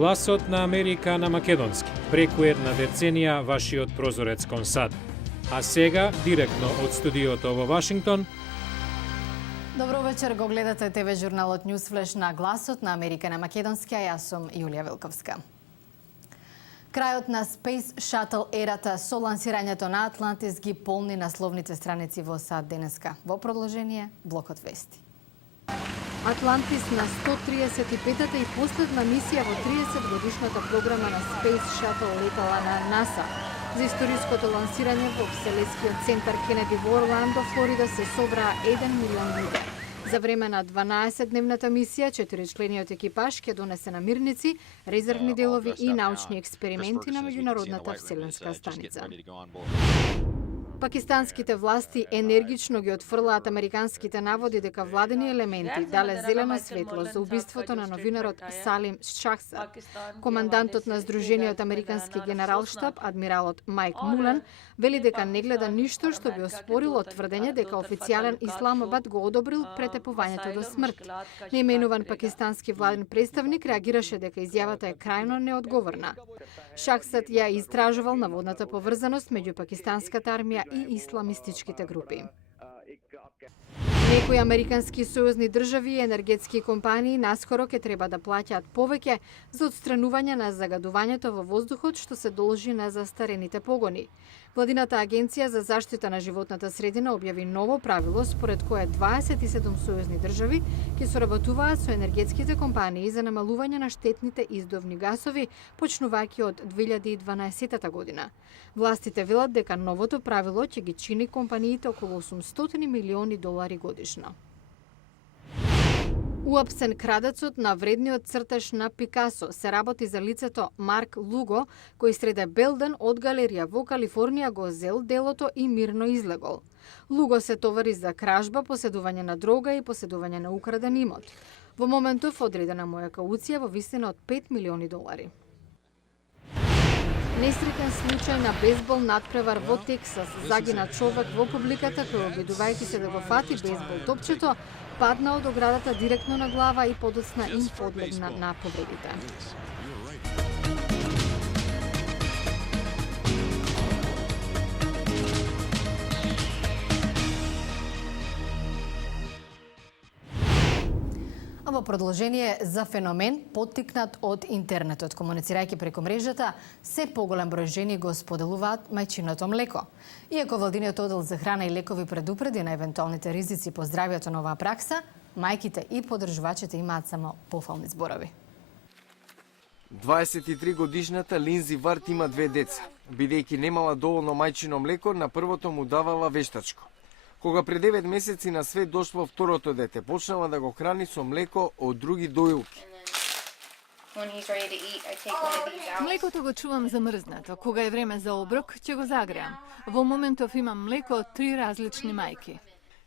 Гласот на Америка на македонски. Преку една деценија вашиот прозорец кон САД. А сега, директно од студиото во Вашингтон. Добро вечер, го гледате ТВ журналот Newsflash на Гласот на Америка на македонски, а јас сум Јулија Велковска. Крајот на Space Shuttle ерата со лансирањето на Атлантис ги полни насловните страници во САД денеска. Во продолжение, блокот вести. Атлантис на 135-та и последна мисија во 30-годишната програма на Space Shuttle летала на НАСА. За историското лансирање во Вселенскиот центар Кенеди во Орландо, Флорида, се собраа 1 милион луѓе. За време на 12-дневната мисија, 4-члениот екипаж ќе донесе намирници, резервни делови и научни експерименти на меѓународната вселенска станица. Пакистанските власти енергично ги отфрлаат американските наводи дека владени елементи дале зелено светло за убиството на новинарот Салим Шахзад. Командантот на Сдружениот американски генералштаб, адмиралот Майк Мулан, вели дека не гледа ништо што би оспорило тврдење дека официјален Исламабад го одобрил претепувањето до смрт. Неименуван пакистански владен представник реагираше дека изјавата е крајно неодговорна. Шахзад ја истражувал наводната поврзаност меѓу пакистанската армија и исламистичките групи. Некои американски сојузни држави и енергетски компании наскоро ќе треба да плаќаат повеќе за отстранување на загадувањето во воздухот што се должи на застарените погони. Владината агенција за заштита на животната средина објави ново правило според кое 27 сојузни држави ќе соработуваат со енергетските компании за намалување на штетните издувни гасови, почнувајќи од 2012 година. Властите велат дека новото правило ќе ги чини компаниите околу $800 милиони годишно. Уапсен крадецот на вредниот цртеж на Пикасо се работи за лицето Марк Луго, кој среде Белден од галерија во Калифорнија го зел делото и мирно излегол. Луго се товари за кражба, поседување на дрога и поседување на украден имот. Во моментов одредена му е кауција во висина од $5 милиони. Несретен случај на бейсбол надпревар во Тексас. Загина човек во публиката кој, обидувајќи се да го фати бейсбол топчето, падна од оградата директно на глава и подоцна им подлегна на повредите. А во продолжение за феномен поттикнат од интернетот, комуницирајќи преку мрежата, се поголем број жени го споделуваат мајчиното млеко. Иако владиниот оддел за храна и лекови предупреди на евентуалните ризици по здравјето на оваа пракса, мајките и поддржувачите имаат само пофални зборови. 23 годишната Линзи Варт има 2 деца. Бидејќи немала доволно мајчино млеко, на првото му давала вештачко. Кога пред 9 месеци на свет дошло второто дете, почнала да го храни со млеко од други доилки. Млекото го чувам замрзнато. Кога е време за оброк, ќе го загреам. Во моментов имам млеко од 3 различни мајки.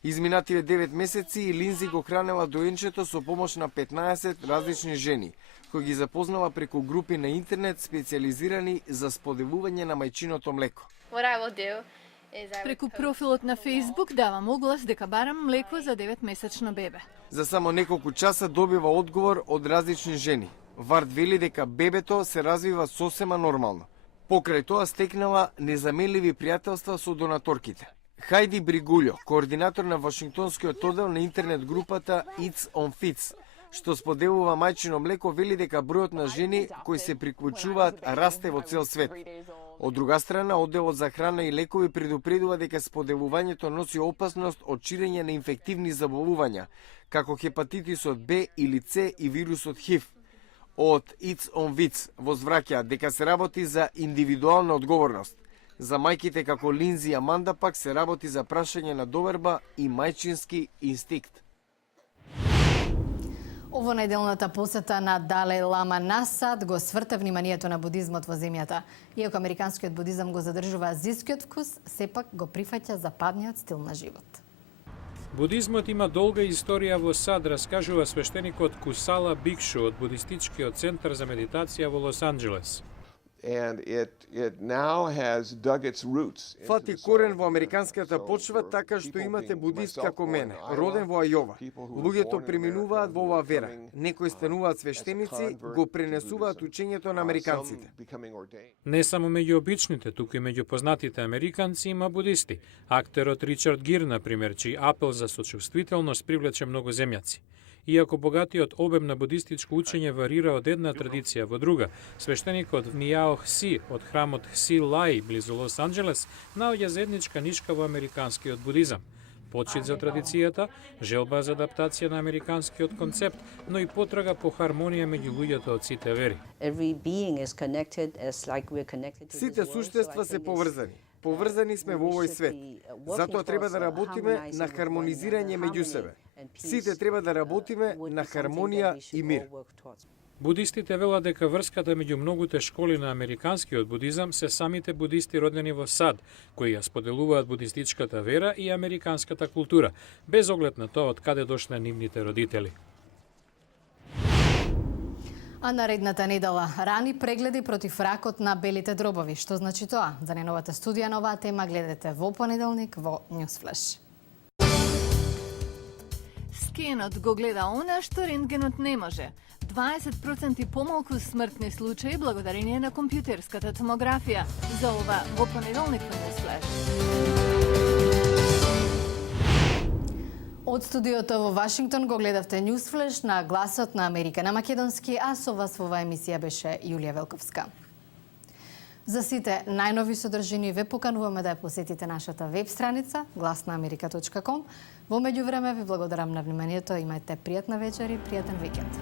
Изминативе 9 месеци и Линзи го хранела доенчето со помош на 15 различни жени, кои ги запознала преку групи на интернет специализирани за споделување на мајчиното млеко. Преку профилот на Facebook давам оглас дека барам млеко за 9-месечно бебе. За само неколку часа добива одговор од различни жени. Варт вели дека бебето се развива сосема нормално. Покрај тоа стекнала незаменливи пријателства со донаторките. Хајди Бригулјо, координатор на Вашингтонскиот оддел на интернет групата It's on Fits, што споделува мајчино млеко, вели дека бројот на жени кои се приклучуваат расте во цел свет. Од друга страна, одделот за храна и лекови предупредува дека споделувањето носи опасност од ширење на инфективни заболувања, како хепатитисот Б или С и вирусот ХИВ. Од It's on Fits возвраќаат дека се работи за индивидуална одговорност. За мајките како Линзи и Аманда пак се работи за прашање на доверба и мајчински инстинкт. Ово неделната посета на Далај Лама на САД го сврта вниманието на будизмот во земјата. Иако американскиот будизам го задржува азискиот вкус, сепак го прифаќа западниот стил на живот. Будизмот има долга историја во САД, раскажува свештеникот Кусала Бикшу од будистичкиот центар за медитација во Лос Анџелес. And it now has dug its roots into Фати the soil корен во here. американската So почва for така што people имате being будист myself како born мене, in Iowa, роден во Ајова. people who were Луѓето born in преминуваат America во who оваа are вера. coming, Некои стануваат свештеници, convert го to пренесуваат Buddhism. учењето на американците. Some becoming ordained. Не само меѓу обичните, туку и меѓу познатите американци има будисти. Актерот Ричард Гир, например, чиј апел за сочувствителност привлече многу земјаци. Иако богатиот обем на будистичко учење варира од една традиција во друга, свештеникот Мијао Хси од храмот Хси Лај близу Лос Анџелес наоѓа заедничка нишка во американскиот будизам. Почит за традицијата, желба за адаптација на американскиот концепт, но и потрага по хармонија меѓу луѓето од сите вери. Every being is connected as like we're connected to Сите this world, so I суштества се think it's- поврзани. Поврзани сме во овој свет. Затоа треба да работиме на хармонизирање меѓу себе. Сите треба да работиме на хармонија и мир. Будистите велат дека врската меѓу многуте школи на американскиот будизам се самите будисти родени во САД, кои ја споделуваат будистичката вера и американската култура, без оглед на тоа од каде дошле нивните родители. А наредната недела рани прегледи против ракот на белите дробови. Што значи тоа? За најновата студија на оваа тема гледате во понеделник во Newsflash. Скенот го гледа она што рентгенот не може. 20% помалку смртни случаи благодарение на компјутерската томографија. За ова во понеделник во Newsflash. Од студиото во Вашингтон го гледавте Newsflash на Гласот на Америка на македонски, а со вас во оваа емисија беше Јулија Велковска. За сите најнови содржини ве покануваме да ја посетите нашата веб страница glasnaamerika.com. Во меѓувреме ви благодарам на вниманието, имајте пријатна вечер и пријатен викенд.